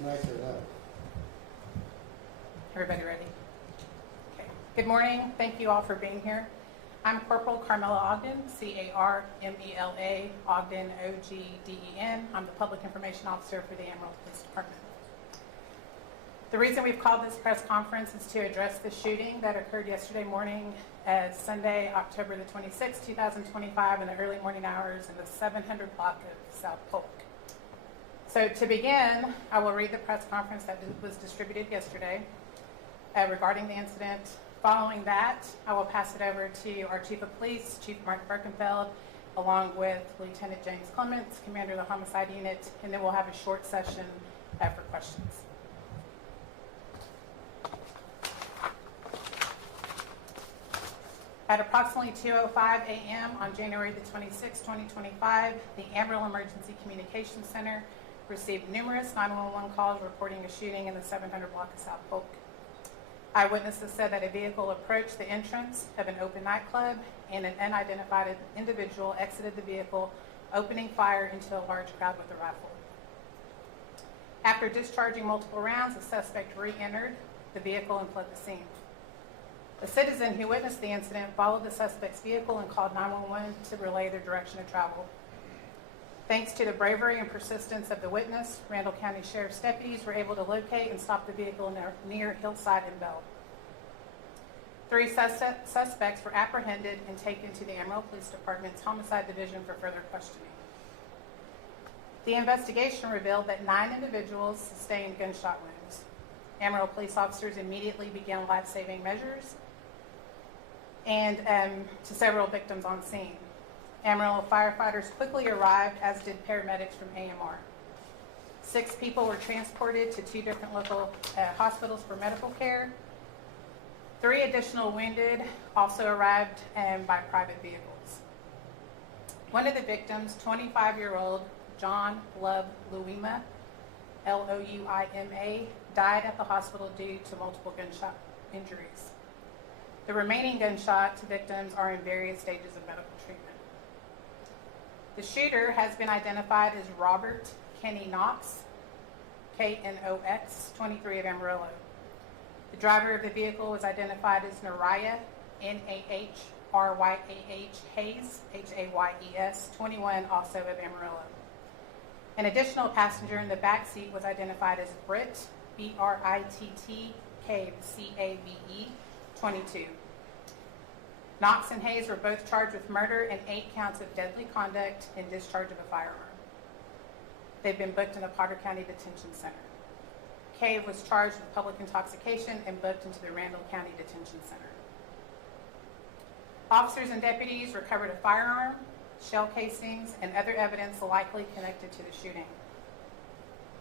It's nicer now. Everybody ready? Okay. Good morning. Thank you all for being here. I'm Corporal Carmela Ogden, C-A-R-M-E-L-A, Ogden, O-G-D-E-N. I'm the Public Information Officer for the Amarillo Police Department. The reason we've called this press conference is to address the shooting that occurred yesterday morning, Sunday, October the 26th, 2025, in the early morning hours in the 700 block of South Polk. So to begin, I will read the press conference that was distributed yesterday regarding the incident. Following that, I will pass it over to our Chief of Police, Chief Martin Birkenfeld, along with Lieutenant James Clements, Commander of the Homicide Unit, and then we'll have a short session for questions. At approximately 2:05 a.m. on January the 26th, 2025, the Amarillo Emergency Communications Center received numerous 911 calls reporting a shooting in the 700 block of South Polk. Eyewitnesses said that a vehicle approached the entrance of an open nightclub and an unidentified individual exited the vehicle, opening fire into a large crowd with a rifle. After discharging multiple rounds, the suspect re-entered the vehicle and fled the scene. A citizen who witnessed the incident followed the suspect's vehicle and called 911 to relay their direction of travel. Thanks to the bravery and persistence of the witness, Randall County Sheriff's deputies were able to locate and stop the vehicle near Hillside and Bell. 3 suspects were apprehended and taken to the Amarillo Police Department's Homicide Division for further questioning. The investigation revealed that 9 individuals sustained gunshot wounds. Amarillo police officers immediately began life-saving measures and to several victims on scene. Amarillo firefighters quickly arrived, as did paramedics from AMR. 6 people were transported to 2 different local hospitals for medical care. 3 additional wounded also arrived by private vehicles. One of the victims, 25-year-old John Love Louima, L-O-U-I-M-A, died at the hospital due to multiple gunshot injuries. The remaining gunshot victims are in various stages of medical treatment. The shooter has been identified as Robert Kenny Knox, K-N-O-X, 23 of Amarillo. The driver of the vehicle was identified as Naraya, N-A-H-R-Y-A-H, Hayes, H-A-Y-E-S, 21, also of Amarillo. An additional passenger in the back seat was identified as Britt, B-R-I-T-T, Cave, C-A-V-E, 22. Knox and Hayes were both charged with murder and 8 counts of deadly conduct and discharge of a firearm. They've been booked in the Potter County Detention Center. Cave was charged with public intoxication and booked into the Randall County Detention Center. Officers and deputies recovered a firearm, shell casings, and other evidence likely connected to the shooting.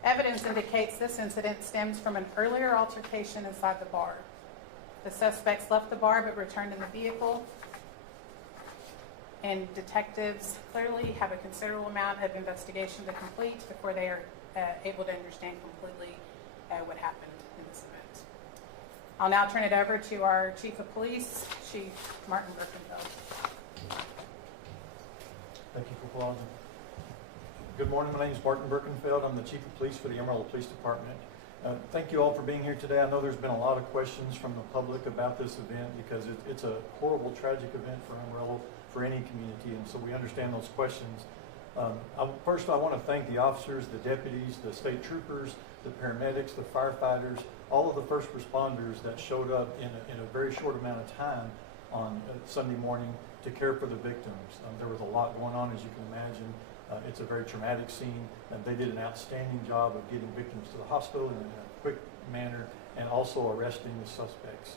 Evidence indicates this incident stems from an earlier altercation inside the bar. The suspects left the bar but returned in the vehicle, and detectives clearly have a considerable amount of investigation to complete before they are able to understand completely what happened in this event. I'll now turn it over to our Chief of Police, Chief Martin Birkenfeld. Thank you, Corporal Ogden. Good morning. My name is Martin Birkenfeld. I'm the Chief of Police for the Amarillo Police Department. Thank you all for being here today. I know there's been a lot of questions from the public about this event because it's a horrible, tragic event for Amarillo, for any community, and so we understand those questions. First, I want to thank the officers, the deputies, the state troopers, the paramedics, the firefighters, all of the first responders that showed up in a very short amount of time on Sunday morning to care for the victims. There was a lot going on, as you can imagine. It's a very traumatic scene, and they did an outstanding job of getting victims to the hospital in a quick manner and also arresting the suspects.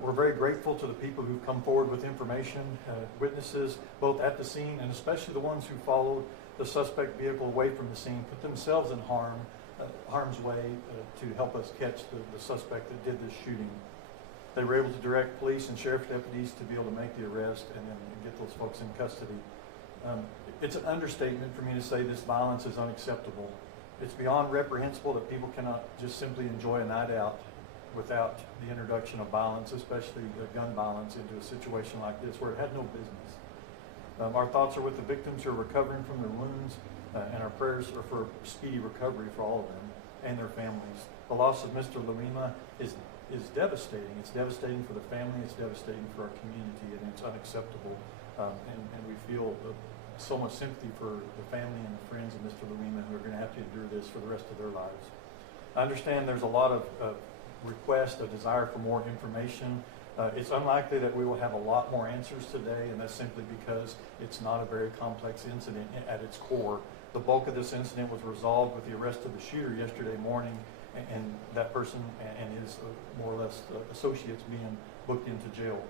We're very grateful to the people who've come forward with information, witnesses both at the scene and especially the ones who followed the suspect vehicle away from the scene, put themselves in harm's way to help us catch the suspect that did this shooting. They were able to direct police and sheriff deputies to be able to make the arrest and then get those folks in custody. It's an understatement for me to say this violence is unacceptable. It's beyond reprehensible that people cannot just simply enjoy a night out without the introduction of violence, especially gun violence, into a situation like this where it had no business. Our thoughts are with the victims who are recovering from their wounds, and our prayers are for speedy recovery for all of them. and their families. The loss of Mr. Lima is devastating. It's devastating for the family, it's devastating for our community, and it's unacceptable. And we feel so much sympathy for the family and the friends of Mr. Lima who are going to have to endure this for the rest of their lives. I understand there's a lot of requests, a desire for more information. It's unlikely that we will have a lot more answers today, and that's simply because it's not a very complex incident at its core. The bulk of this incident was resolved with the arrest of the shooter yesterday morning, and that person and his more or less associates being booked into jail.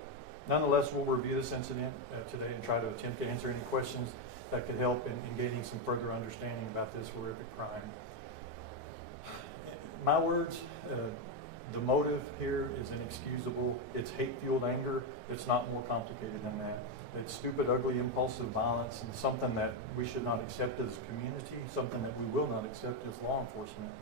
Nonetheless, we'll review this incident today and try to attempt to answer any questions that could help in gaining some further understanding about this horrific crime. My words, the motive here is inexcusable. It's hate-fueled anger. It's not more complicated than that. It's stupid, ugly, impulsive violence, and something that we should not accept as a community, something that we will not accept as law enforcement.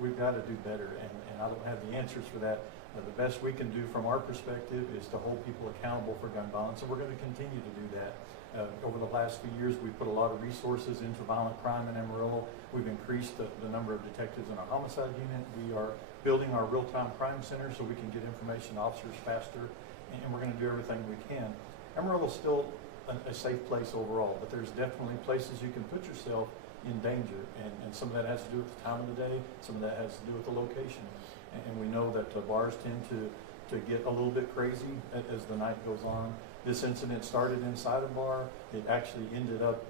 We've got to do better, and I don't have the answers for that. The best we can do from our perspective is to hold people accountable for gun violence, and we're going to continue to do that. Over the last few years, we've put a lot of resources into violent crime in Amarillo. We've increased the number of detectives in our homicide unit. We are building our real-time crime center so we can get information to officers faster, and we're going to do everything we can. Amarillo is still a safe place overall, but there's definitely places you can put yourself in danger, and some of that has to do with the time of the day, some of that has to do with the location. And we know that bars tend to get a little bit crazy as the night goes on. This incident started inside a bar. It actually ended up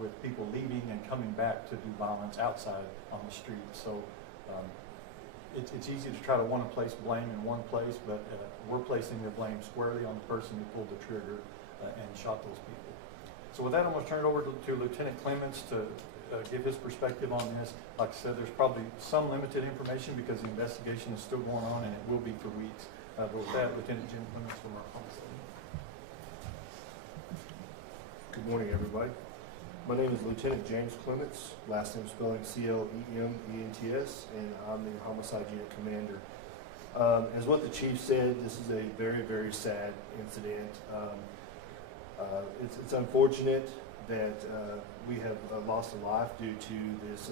with people leaving and coming back to do violence outside on the street. So it's easy to try to want to place blame in one place, but we're placing the blame squarely on the person who pulled the trigger and shot those people. So with that, I'm going to turn it over to Lieutenant Clements to give his perspective on this. Like I said, there's probably some limited information because the investigation is still going on, and it will be for weeks. But with that, Lieutenant Jim Clements from our homicide. Good morning, everybody. My name is Lieutenant James Clements, last name spelling C-L-E-M-E-N-T-S, and I'm the Homicide Unit Commander. As what the Chief said, this is a very, very sad incident. It's unfortunate that we have lost a life due to this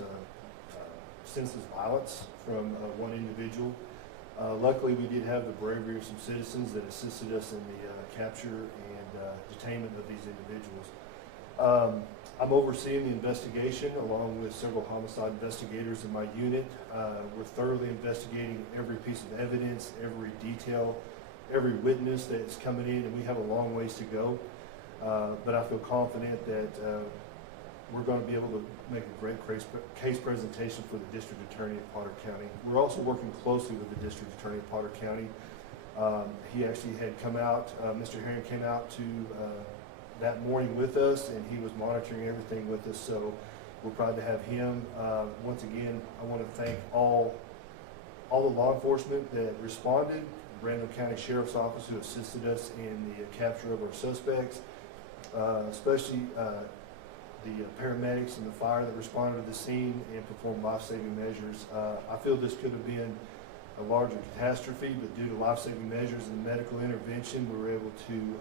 senseless violence from one individual. Luckily, we did have the bravery of some citizens that assisted us in the capture and detainment of these individuals. I'm overseeing the investigation along with several homicide investigators in my unit. We're thoroughly investigating every piece of evidence, every detail, every witness that is coming in, and we have a long ways to go. But I feel confident that we're going to be able to make a great case presentation for the District Attorney of Potter County. We're also working closely with the District Attorney of Potter County. He actually had come out, Mr. Herring came out to that morning with us, and he was monitoring everything with us, so we're proud to have him. Once again, I want to thank all the law enforcement that responded, Brandon County Sheriff's Office who assisted us in the capture of our suspects, especially the paramedics and the fire that responded to the scene and performed life-saving measures. I feel this could have been a larger catastrophe, but due to life-saving measures and medical intervention, we were able to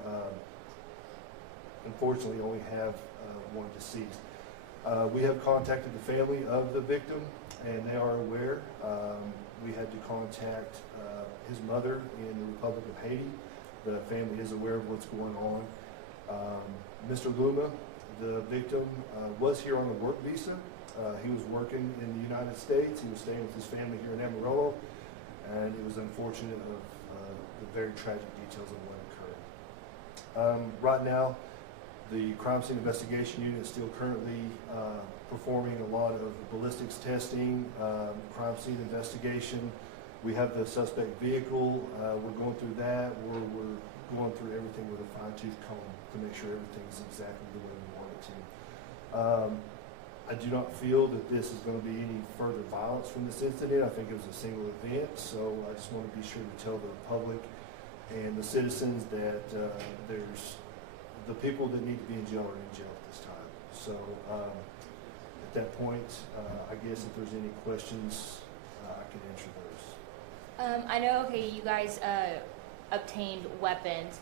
unfortunately only have one deceased. We have contacted the family of the victim, and they are aware. We had to contact his mother in the Republic of Haiti. The family is aware of what's going on. Mr. Luma, the victim, was here on a work visa. He was working in the United States. He was staying with his family here in Amarillo, and it was unfortunate of the very tragic details of what occurred. Right now, the crime scene investigation unit is still currently performing a lot of ballistics testing, crime scene investigation. We have the suspect vehicle. We're going through that. We're going through everything with a fine-tooth comb to make sure everything's exactly the way we want it to. I do not feel that this is going to be any further violence from this incident. I think it was a single event, so I just want to be sure to tell the public and the citizens that there's the people that need to be in jail are in jail at this time. So at that point, I guess if there's any questions, I can answer those. I know, okay, you guys obtained weapons.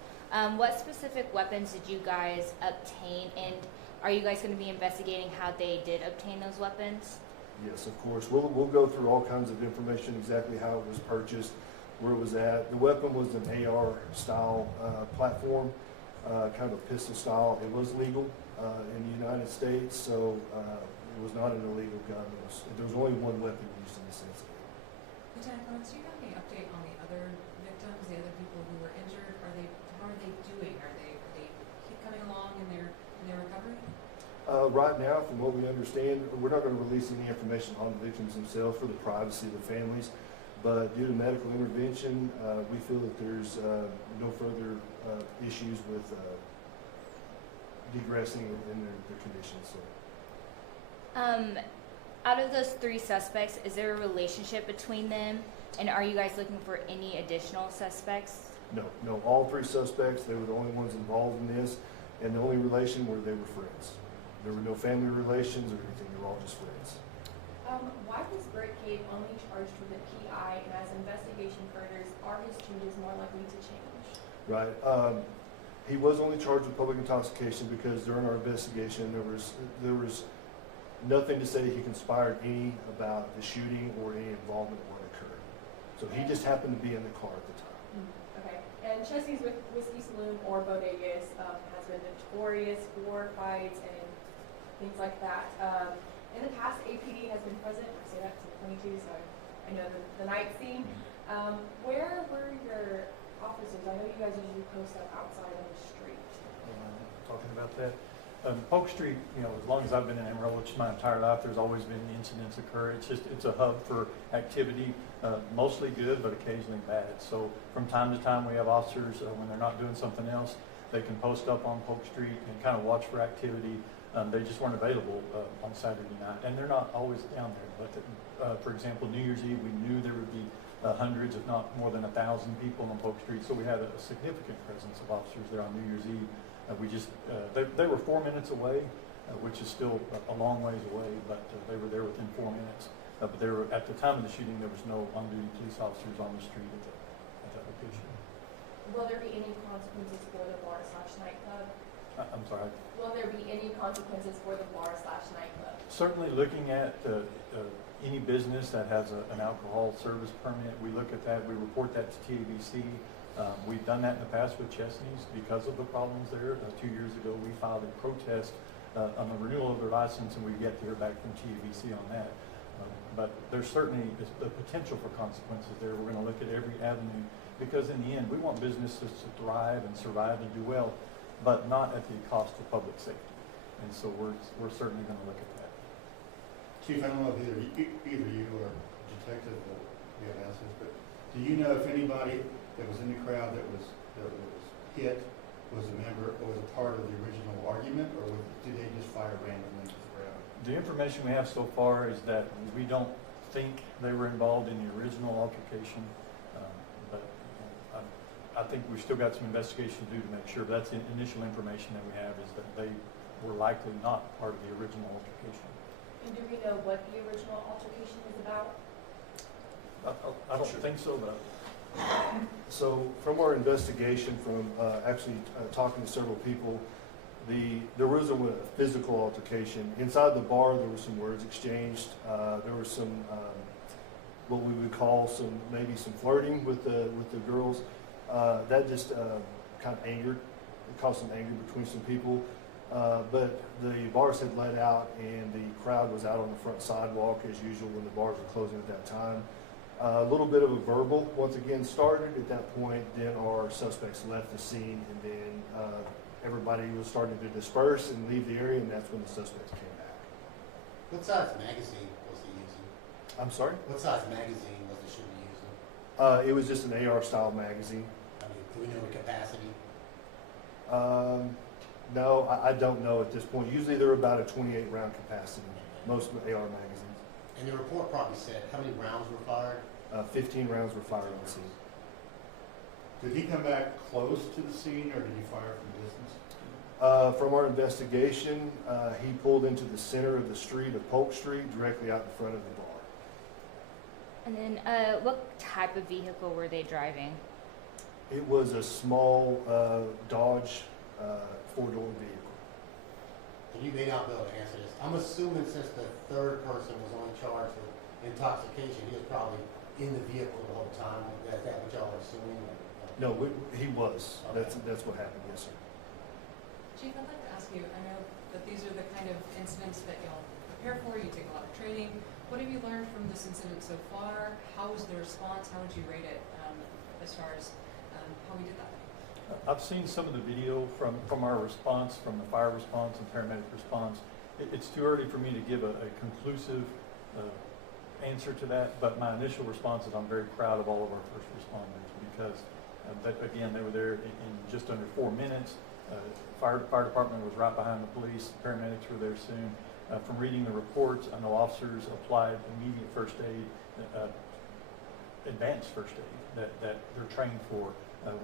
What specific weapons did you guys obtain, and are you guys going to be investigating how they did obtain those weapons? Yes, of course. We'll go through all kinds of information, exactly how it was purchased, where it was at. The weapon was an AR style platform, kind of a pistol style. It was legal in the United States, so it was not an illegal gun. There was only one weapon used in this incident. Lieutenant Clements, do you have any update on the other victims, the other people who were injured? How are they doing? Are they keep coming along in their recovery? Right now, from what we understand, we're not going to release any information on the victims themselves for the privacy of the families. But due to medical intervention, we feel that there's no further issues with degressing in their conditions. So. Out of those 3 suspects, is there a relationship between them? And are you guys looking for any additional suspects? No, all 3 suspects, they were the only ones involved in this, and the only relation were they were friends. There were no family relations or anything, they were all just friends. Why was Brett Gabe only charged with a PI, and as investigation furthers, are his charges more likely to change? Right. He was only charged with public intoxication because during our investigation there was nothing to say he conspired any about the shooting or any involvement in what occurred. So he just happened to be in the car at the time. Okay. And Chelsea's Whiskey Saloon or Bodegas has been notorious for fights and things like that. In the past, APD has been present. I say that to 22, so I know the night scene. Where were your officers? I know you guys usually post up outside on the street. Talking about that. Polk Street, as long as I've been in Amarillo, which is my entire life, there's always been incidents occur. It's a hub for activity, mostly good, but occasionally bad. So from time to time, we have officers, when they're not doing something else, they can post up on Polk Street and kind of watch for activity. They just weren't available on Saturday night, and they're not always down there. But for example, New Year's Eve, we knew there would be hundreds, if not more than 1,000 people on Polk Street, so we had a significant presence of officers there on New Year's Eve. They were 4 minutes away, which is still a long ways away, but they were there within 4 minutes. But at the time of the shooting, there was no on-duty police officers on the street at that location. Will there be any consequences for the bar/nightclub? I'm sorry. Will there be any consequences for the bar/nightclub? Certainly looking at any business that has an alcohol service permit, we look at that, we report that to TABC. We've done that in the past with Chesney's because of the problems there. 2 years ago, we filed a protest on the renewal of their license, and we've yet to hear back from TABC on that. But there's certainly the potential for consequences there. We're going to look at every avenue because in the end, we want businesses to thrive and survive and do well, but not at the cost of public safety. And so we're certainly going to look at that. Chief, I don't know if either you or Detective will be able to answer this, but do you know if anybody that was in the crowd that was hit was a member or was a part of the original argument, or did they just fire randomly into the crowd? The information we have so far is that we don't think they were involved in the original altercation, but I think we've still got some investigation to do to make sure. But that's the initial information that we have, is that they were likely not part of the original altercation. And do we know what the original altercation was about? I don't think so, but So from our investigation, from actually talking to several people, there wasn't a physical altercation. Inside the bar, there were some words exchanged. There was some, what we would call maybe some flirting with the girls. That just kind of angered. It caused some anger between some people. But the bars had let out, and the crowd was out on the front sidewalk as usual when the bars were closing at that time. A little bit of a verbal once again started at that point. Then our suspects left the scene, and then everybody was starting to disperse and leave the area, and that's when the suspects came back. What size magazine was he using? I'm sorry? What size magazine was the shooter using? It was just an AR style magazine. I mean, do we know the capacity? No, I don't know at this point. Usually they're about a 28 round capacity, most AR magazines. And the report probably said how many rounds were fired? 15 rounds were fired on the scene. Did he come back close to the scene, or did he fire from distance? From our investigation, he pulled into the center of the street of Polk Street, directly out in front of the bar. And then what type of vehicle were they driving? It was a small Dodge four-door vehicle. and you may not be able to answer this. I'm assuming since the third person was only charged with intoxication, he was probably in the vehicle the whole time. That's that what y'all are assuming? No, he was. Okay. That's what happened, yes, sir. Chief, I'd like to ask you, I know that these are the kind of incidents that y'all prepare for, you take a lot of training. What have you learned from this incident so far? How was the response? How would you rate it as far as how we did that? I've seen some of the video from our response, from the fire response and paramedic response. It's too early for me to give a conclusive answer to that, but my initial response is I'm very proud of all of our first responders because, again, they were there in just under 4 minutes. Fire department was right behind the police. Paramedics were there soon. From reading the reports, I know officers applied immediate first aid, advanced first aid that they're trained for.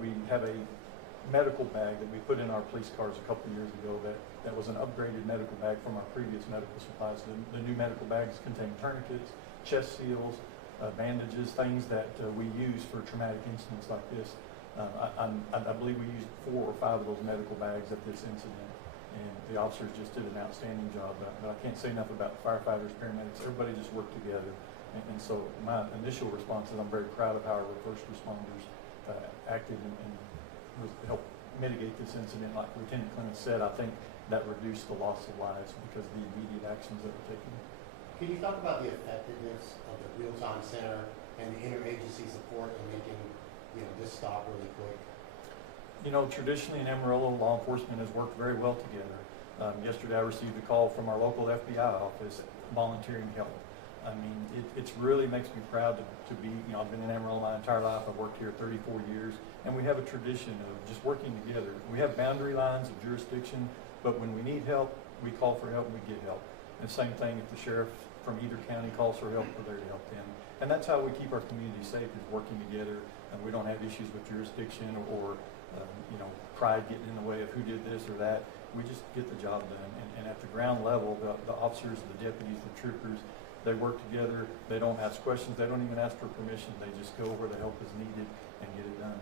We have a medical bag that we put in our police cars a couple of years ago that was an upgraded medical bag from our previous medical supplies. The new medical bags contain tourniquets, chest seals, bandages, things that we use for traumatic incidents like this. I believe we used 4 or 5 of those medical bags at this incident, and the officers just did an outstanding job. But I can't say enough about firefighters, paramedics. Everybody just worked together, and so my initial response is I'm very proud of how our first responders acted and helped mitigate this incident. Like Lieutenant Clemens said, I think that reduced the loss of lives because of the immediate actions that were taken. Can you talk about the effectiveness of the real-time center and the interagency support in making this stop really quick? Traditionally in Amarillo, law enforcement has worked very well together. Yesterday I received a call from our local FBI office volunteering help. I mean, it really makes me proud to be, I've been in Amarillo my entire life. I've worked here 34 years, and we have a tradition of just working together. We have boundary lines of jurisdiction, but when we need help, we call for help and we get help. And same thing if the sheriff from either county calls for help, we're there to help them. And that's how we keep our community safe, is working together, and we don't have issues with jurisdiction or pride getting in the way of who did this or that. We just get the job done. And at the ground level, the officers, the deputies, the troopers, they work together. They don't ask questions. They don't even ask for permission. They just go where the help is needed and get it done.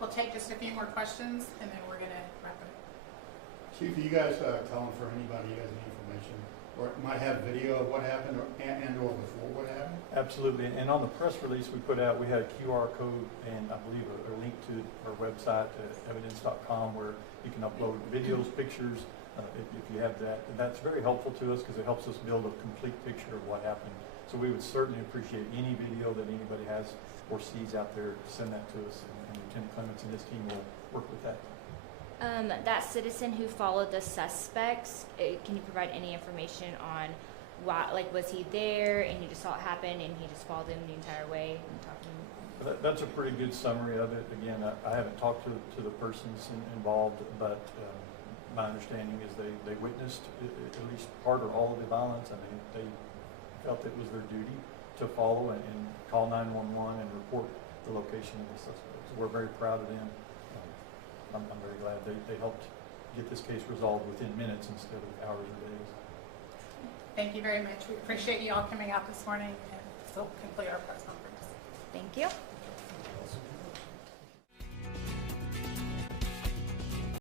We'll take just a few more questions, and then we're going to wrap it up. Chief, are you guys calling for anybody, you guys need information, or might have video of what happened and or before what happened? Absolutely. And on the press release we put out, we had a QR code and I believe a link to our website, evidence.com, where you can upload videos, pictures, if you have that. And that's very helpful to us because it helps us build a complete picture of what happened. So we would certainly appreciate any video that anybody has or sees out there, send that to us, and Lieutenant Clements and his team will work with that. That citizen who followed the suspects, can you provide any information on why, like, was he there and he just saw it happen and he just followed them the entire way? That's a pretty good summary of it. Again, I haven't talked to the persons involved, but my understanding is they witnessed at least part or all of the violence. I mean, they felt it was their duty to follow and call 911 and report the location of the suspects. We're very proud of them. I'm very glad they helped get this case resolved within minutes instead of hours or days. Thank you very much. We appreciate you all coming out this morning, and we'll conclude our press conference. Thank you.